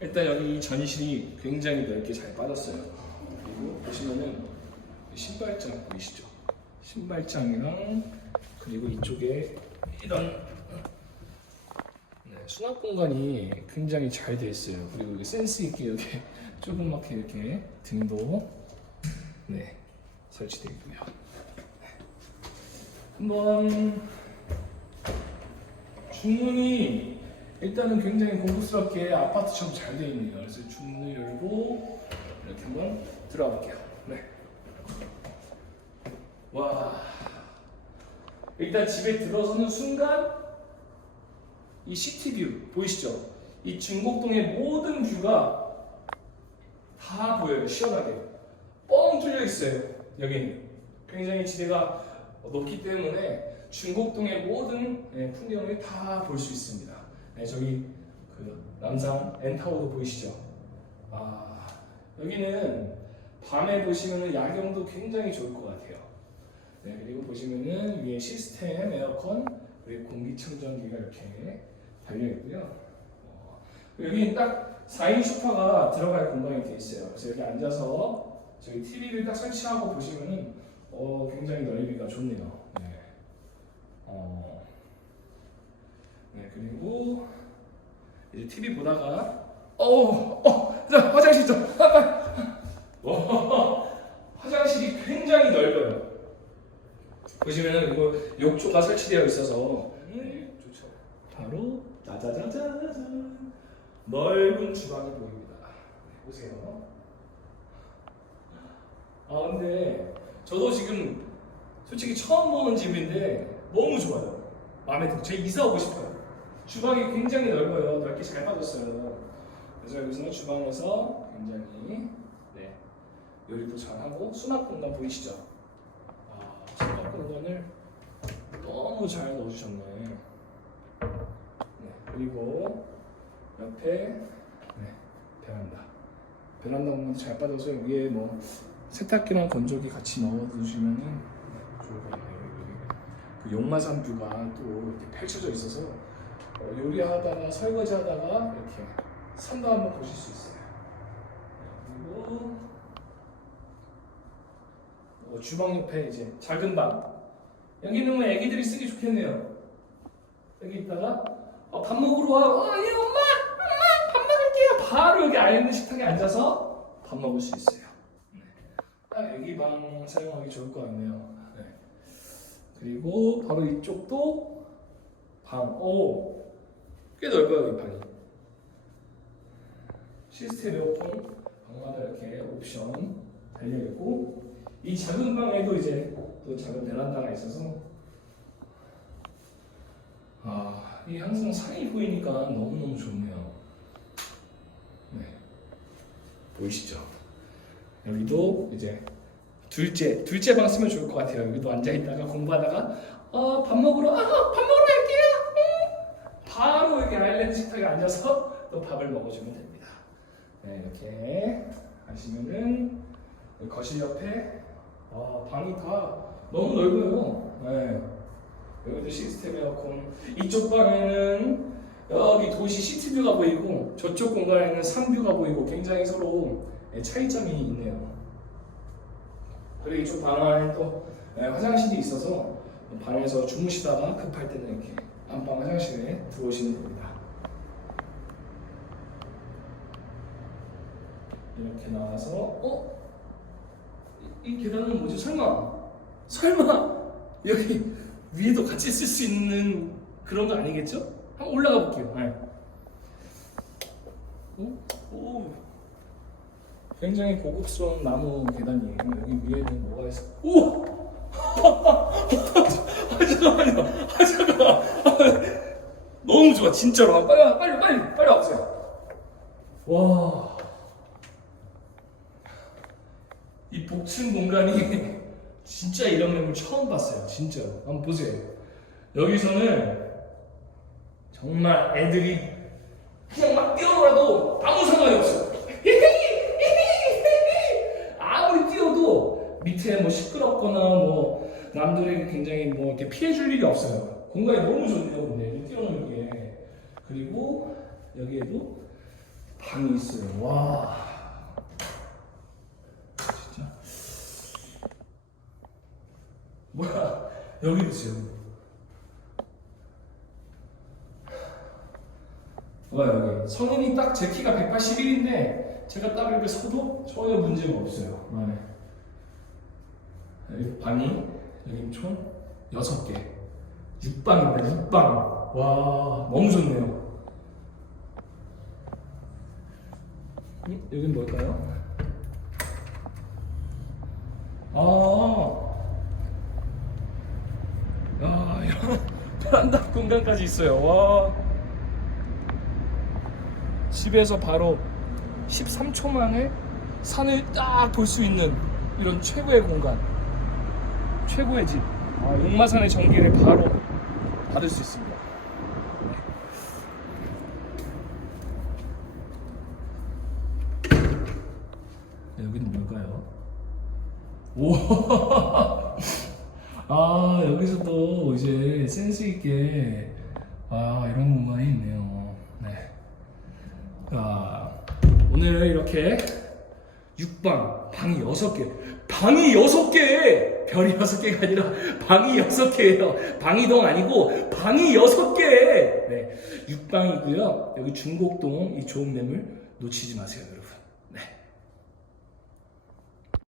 일단 여기 전실이 굉장히 넓게 잘 빠졌어요. 그리고 보시면은 신발장 보이시죠? 신발장이랑 그리고 이쪽에 이런 네, 수납 공간이 굉장히 잘 돼 있어요. 그리고 여기 센스 있게 이렇게 조그맣게 이렇게 등도 네 설치되어 있고요. 네. 한번 중문이 일단은 굉장히 고급스럽게 아파트처럼 잘 되어 있네요. 그래서 중문을 열고 이렇게 한번 들어가 볼게요. 네. 와. 일단 집에 들어서는 순간 이 시티뷰 보이시죠? 이 중곡동의 모든 뷰가 다 보여요. 시원하게. 뻥 뚫려 있어요. 여기는. 굉장히 지대가 높기 때문에 중곡동의 모든 예, 풍경을 다 볼 수 있습니다. 네, 저기 그 남산 엔타워도 보이시죠? 아 여기는 밤에 보시면은 야경도 굉장히 좋을 것 같아요. 네, 그리고 보시면은 위에 시스템 에어컨 그리고 공기 청정기가 이렇게 달려 있고요. 어, 여기는 딱 4인 소파가 들어갈 공간이 돼 있어요. 그래서 여기 앉아서 저희 TV를 딱 설치하고 보시면은 어, 굉장히 넓이가 좋네요. 네. 어, 네 그리고 이제 TV 보다가 어, 어, 자, 화장실 좀, 아, 빨리. 와, 화장실이 굉장히 넓어요. 보시면은 이거 욕조가 설치되어 있어서 네, 좋죠. 바로 짜자자자잔 넓은 주방이 보입니다. 네, 보세요. 아 근데 저도 지금 솔직히 처음 보는 집인데 너무 좋아요. 마음에 들어. 제 이사 오고 싶어요. 주방이 굉장히 넓어요. 넓게 잘 빠졌어요. 그래서 여기서는 주방에서 굉장히 네, 요리도 잘하고 수납 공간 보이시죠? 아, 수납 공간을 너무 잘 넣어주셨네. 네, 그리고 옆에 네, 베란다. 베란다 공간도 잘 빠져서 위에 뭐 세탁기랑 건조기 같이 넣어두시면은 네, 그 용마산 뷰가 또 이렇게 펼쳐져 있어서 어, 요리하다가 설거지하다가 이렇게 산도 한번 보실 수 있어요. 그리고 어, 주방 옆에 이제 작은 방 여기는 뭐 애기들이 쓰기 좋겠네요. 여기 있다가 어, 밥 먹으러 와. 어, 예, 엄마, 엄마, 밥 먹을게요. 바로 여기 아이는 식탁에 앉아서 밥 먹을 수 있어요. 네. 딱 여기 방 사용하기 좋을 것 같네요. 네. 그리고 바로 이쪽도 방. 오, 꽤 넓어요 이 방이. 시스템 에어컨 방마다 이렇게 옵션 달려 있고 이 작은 방에도 이제 또 작은 베란다가 있어서 아, 이 항상 산이 보이니까 너무너무 좋네요. 네. 보이시죠? 여기도 이제 둘째, 둘째 방 쓰면 좋을 것 같아요. 여기도 앉아있다가 공부하다가 어, 밥 먹으러, 아, 밥 먹으러. 여기 아일랜드 식탁에 앉아서 또 밥을 먹어주면 됩니다. 네, 이렇게 하시면은 거실 옆에 아, 방이 다 너무 넓어요. 네. 여기도 시스템 에어컨. 이쪽 방에는 여기 도시 시티뷰가 보이고 저쪽 공간에는 산뷰가 보이고 굉장히 서로 네, 차이점이 있네요. 그리고 이쪽 방 안에 또 네, 화장실이 있어서 방에서 주무시다가 급할 때는 이렇게 안방 화장실에 들어오시면 됩니다. 이렇게 나와서 어? 이, 이 계단은 뭐지? 설마 설마 여기 위에도 같이 쓸 수 있는 그런 거 아니겠죠? 한번 올라가 볼게요. 네. 오, 오, 굉장히 고급스러운 나무 계단이에요. 여기 위에는 뭐가 있어? 오, 아, 잠깐만요. 아, 잠깐만. 좋아, 진짜로. 빨리, 빨리, 빨리, 빨리 와보세요. 와, 이 복층 공간이 진짜 이런 매물 처음 봤어요. 진짜로. 한번 보세요. 여기서는 정말 애들이 그냥 막 뛰어놀아도 아무 상관이 없어요. 아무리 뛰어도 밑에 뭐 시끄럽거나 뭐 남들에게 굉장히 뭐 이렇게 피해 줄 일이 없어요. 공간이 너무 좋네요. 근데 뛰어노는 게. 그리고 여기 여기에도 방이 있어요. 와. 진짜. 뭐야? 여기도 있어요. 와 여기 성인이 딱 제 키가 181인데 제가 딱 이렇게 서도 전혀 문제가 없어요. 네. 여기 방이 여기 총 6개 6방입니다 6방 와 너무 좋네요 음, 여긴 뭘까요? 아, 야 이런 베란다 공간까지 있어요. 와. 집에서 바로 13초 만에 산을 딱 볼 수 있는 이런 최고의 공간. 최고의 집. 아, 용마산의 전기를 바로 받을 수 있습니다 네. 여기는 뭘까요? 오, 아 여기서 또 이제 센스 있게 아 이런 공간이 있네요. 네. 자 오늘 이렇게 6방 방이 6개. 방이 6개! 별이 6개가 아니라 방이 6개예요. 방이동 아니고 방이 6개! 네. 6방이고요. 여기 중곡동 이 좋은 매물 놓치지 마세요 여러분